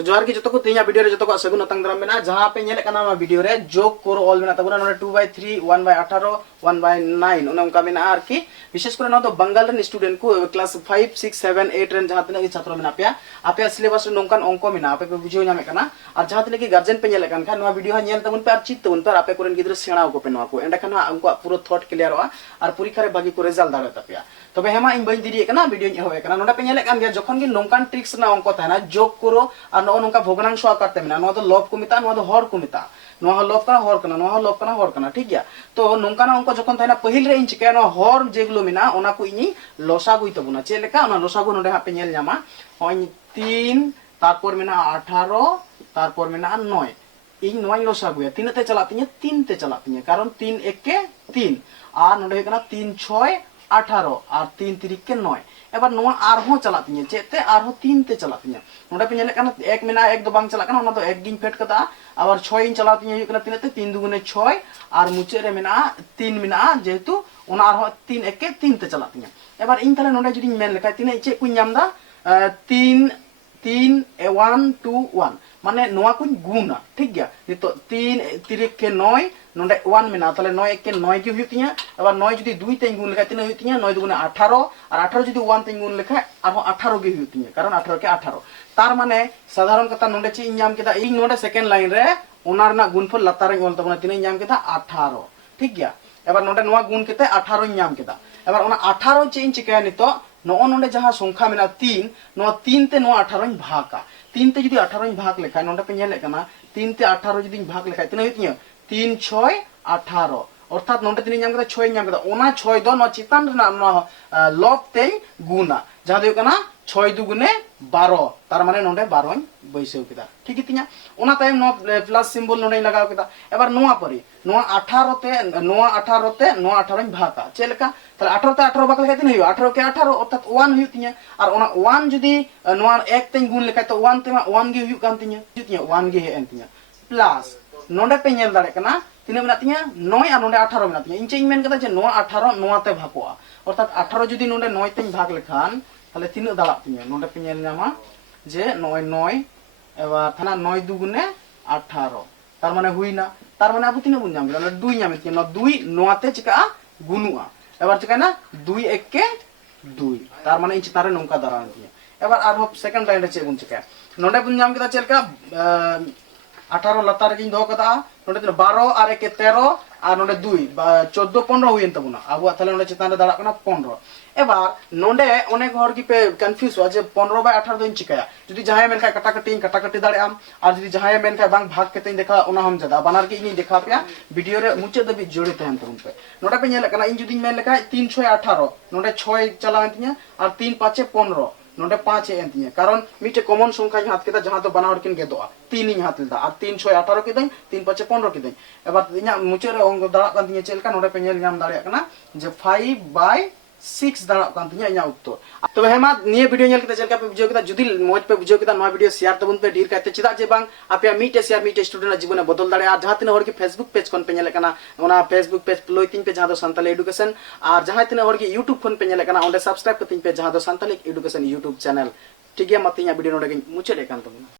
तो जोहार की जो को तीन वीडियो रे जो को सगुन तंग दराम मेना जहां पे नेले कना मा वीडियो रे जोक करो ऑल मेना तबना 2/3 1/18 1/9 उना उनका मेना आर की विशेष करे न तो बंगाल रन स्टूडेंट को क्लास 5 6 7 8 रन जहां तने छात्र मेना आपे सिलेबस नोंकान अंक मेना आपे बुझियो नामे कना और जहां तने की गार्जियन पे नेले कन खा विडियो हा नेल तबन पे आर चित तबन पर आपे कोरन गिद्र सेणा को पे नवा को एंड खाना उनको पूरा थॉट क्लियर हो और परीक्षा रे बागी को रिजल्ट दाड़े तपिया तबे हेमा इन बइन दिरी कना वीडियो होवे कना नोडा पे नेले कन गया जखन की नोंकान ट्रिक्स ना अंक ताना जोक करो और नोका भोगनांश आकारते मेना नो तो लव को मिता नो तो हर को मिता नो हा लव कना हर कना नो हा लव कना हर कना ठीक गया तो नोंकाना अंक जखन थाना पहिल रे इन चिका नो हर जेगुलो मेना ओना को इनी लसागुई तबुना चे लेका ओना लसागु नोडे हा पे नेल ᱧᱟᱢᱟ 3 तारपर मेना 18 तारपर मेना 9 इन नोई लसागुया तीन ते चला तिᱧ 3 ते चला तिᱧ कारण 3 1 के 3 और नोडे कना 3 6 18 और 3 3 के 9 एबार नोआ आरहो चला तिᱧ चेते आरहो 3 ते चला तिᱧ नोडे पे नेले कना एक मेना एक दो बांग चला कना ओना तो एक गिन फेट कता और 6 इन चला तिᱧ कना तीन ते 3 दुगुने 6 और मुचे रे मेना 3 मेना जेहेतु ओना आरहो 3 1 के 3 ते चला तिᱧ एबार इन तले नोडे जुदी मेन लेखा तिने चे कुñ ᱧᱟᱢदा 3 3 1 2 1 माने नोआ कुñ गुना ठीक गया नितो 3 3 के 9 नोडे 1 मेना तले 9 1 के 9 की हुई तिᱧ एबार 9 जुदी 2 ते गुण लेखा तिने हुई तिᱧ 9 दुगुने 18 और 18 जुदी 1 ते गुण लेखा आरो 18 की हुई तिᱧ कारण 18 के 18 तार माने साधारण कथा नोडे ची ᱧᱟᱢ केदा ᱤᱧ नोडे सेकंड लाइन रे ओना रना गुणफल लातार ᱤᱧ ᱚᱞ ᱛᱟᱵᱚᱱᱟ तिने ᱧᱟᱢ केदा 18 ठीक गया एबार नोडे नोआ गुण केते 18 ᱤᱧ ᱧᱟᱢ केदा एबार ओना 18 ची ᱤᱧ चिकाया नितो नो नोडे जहां संख्या मेना 3 नो 3 ते नो 18 इन भागा 3 ते जुदी 18 इन भाग लेखा नोडे पे नेले कना 3 ते 18 जुदी भाग लेखा तिने हुई 3 6 18 अर्थात नोडे तिने नाम कदा 6 नाम कदा ओना 6 दो नो चितान रना नो लॉग ते गुना जहां दे कना 6 दुगुने 12 तार माने नोडे 12 इन बैसेव केदा ठीक इतिया ओना टाइम नो प्लस सिंबल नोडे लगाव केदा एबार नोआ परी नोआ 18 ते नोआ 18 ते नोआ 18 इन भागा चेलका ताले 18 ते 18 भाग लेखा तिने हुई 18 के 18 अर्थात 1 हुई तिया और ओना 1 जुदी नोआ 1 ते गुण लेखा तो 1 ते 1 गे हुई कान तिया 1 गे हेन तिया प्लस नोडे पे नेल दाड़े कना तिने मेना तिया 9 और नोडे 18 मेना तिया इंचे मेन कदा जे नोआ 18 नोआ ते भागोआ अर्थात 18 जुदी नोडे 9 ते भाग लेखान ताले तिने दाड़ा तिया नोडे पे नेल नामा जे 9 9 एबार थाना 9 दुगुने 18 तार माने हुईना तार माने अब तिने बुन नाम गला 2 नाम तिया नो 2 नोआ ते चिका गुनुआ एबार चिकाना 2 1 के 2 तार माने इंच तारे नोंका दाड़ा तिया एबार आरो सेकंड लाइन रे चे बुन चिका नोडे बुन नाम केदा चेलका 18 लातार गिन दो कदा नोडे 12 और 1 13 और नोडे 2 14 15 हुईन तबुना आबुआ थाले नोडे चितान दाड़ा कना 15 एबार नोडे अनेक हर की पे कंफ्यूज हो जे 15/18 दो चिकाया जदी जहाय मेन का कटाकटी दाड़े आम और जदी जहाय मेन का बांग भाग केते देखा ओना हम जदा बानार के इनी देखा पे वीडियो रे मुचे दबी जोड़े तहन तबुन पे नोडे पे नेल कना इन जदी मेन लेखा 3 6 18 नोडे 6 चला तिया और 3 5 15 नोडे 5 एन तिया कारण मिटे कॉमन संख्या हाथ केदा जहां तो बनावर किन गेदोआ 3 इन हाथ लेदा और 3 6 18 के दई 3 5 15 के दई एबार इना मुचे रे अंग दाड़ा कान तिया चेलका नोडे पे नेल नाम दाड़े कना जे 5/6 दाड़ा कान तिया इना उत्तर तो हेमा निये वीडियो नेल केदा चेलका पे बुझो केदा जुदी मोज पे बुझो केदा नवा वीडियो शेयर तबुन पे ढेर काते चिदा जे बांग आपे मिटे शेयर मिटे स्टूडेंट जीवन बदल दाड़े और जहां तिने हर की फेसबुक पेज कोन पे नेल कना ओना फेसबुक पेज लोइतिन पे जहां दो संताली एजुकेशन और जहां तिने हर की यूट्यूब कोन पे नेल कना ओंडे सब्सक्राइब कतिन पे जहां दो संताली एजुकेशन यूट्यूब चैनल ठीक है मत वीडियो नोडे मुचे लेकान तबुन।